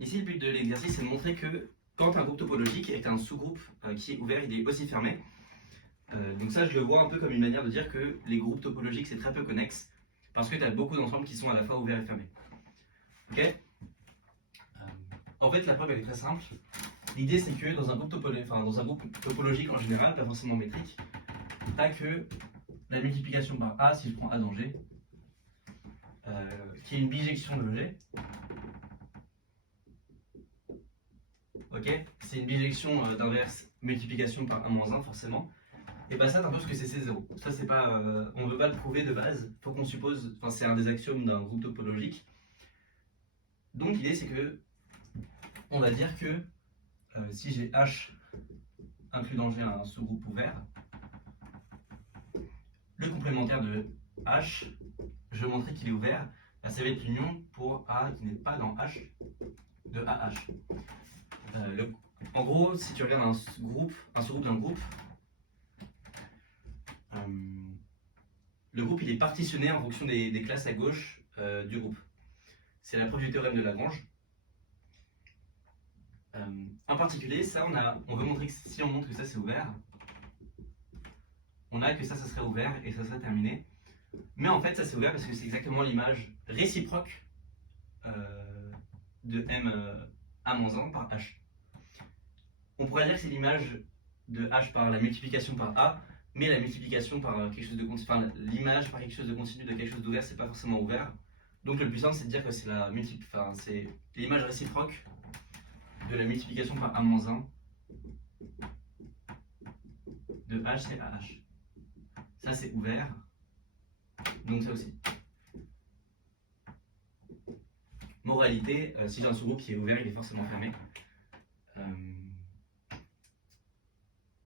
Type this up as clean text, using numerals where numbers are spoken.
Ici, le but de l'exercice, c'est de montrer que quand un groupe topologique est un sous-groupe qui est ouvert, il est aussi fermé. Donc ça, je le vois un peu comme une manière de dire que les groupes topologiques, c'est très peu connexe, parce que tu as beaucoup d'ensembles qui sont à la fois ouverts et fermés. Ok. En fait, la preuve, elle est très simple. L'idée, c'est que dans un groupe topologique en général, pas forcément métrique, tu n'as que la multiplication par A, si je prends A dans G, qui est une bijection de G. Ok, c'est une bijection d'inverse multiplication par 1 moins 1 forcément. Et bah ça t'impose que c'est C0. Ça c'est pas, on ne veut pas le prouver de base. Faut qu'on suppose, enfin c'est un des axiomes d'un groupe topologique. Donc l'idée c'est que on va dire que si j'ai H inclus dans G un sous-groupe ouvert, le complémentaire de H, je vais montrer qu'il est ouvert. Bah, ça va être l'union pour A qui n'est pas dans H de AH. En gros, si tu regardes un sous-groupe d'un groupe, le groupe il est partitionné en fonction des classes à gauche du groupe. C'est la preuve du théorème de Lagrange. En particulier, ça on veut montrer que si on montre que ça c'est ouvert, on a que ça serait ouvert et ça serait terminé. Mais en fait ça c'est ouvert parce que c'est exactement l'image réciproque de M A-1 par H. On pourrait dire que c'est l'image de H par la multiplication par A, mais la multiplication par quelque chose de continu, enfin l'image par quelque chose de continu de quelque chose d'ouvert, c'est pas forcément ouvert. Donc le plus simple c'est de dire que c'est c'est l'image réciproque de la multiplication par A-1 de H, c'est AH. Ça c'est ouvert, donc ça aussi. Moralité, si j'ai un sous-groupe qui est ouvert, il est forcément fermé.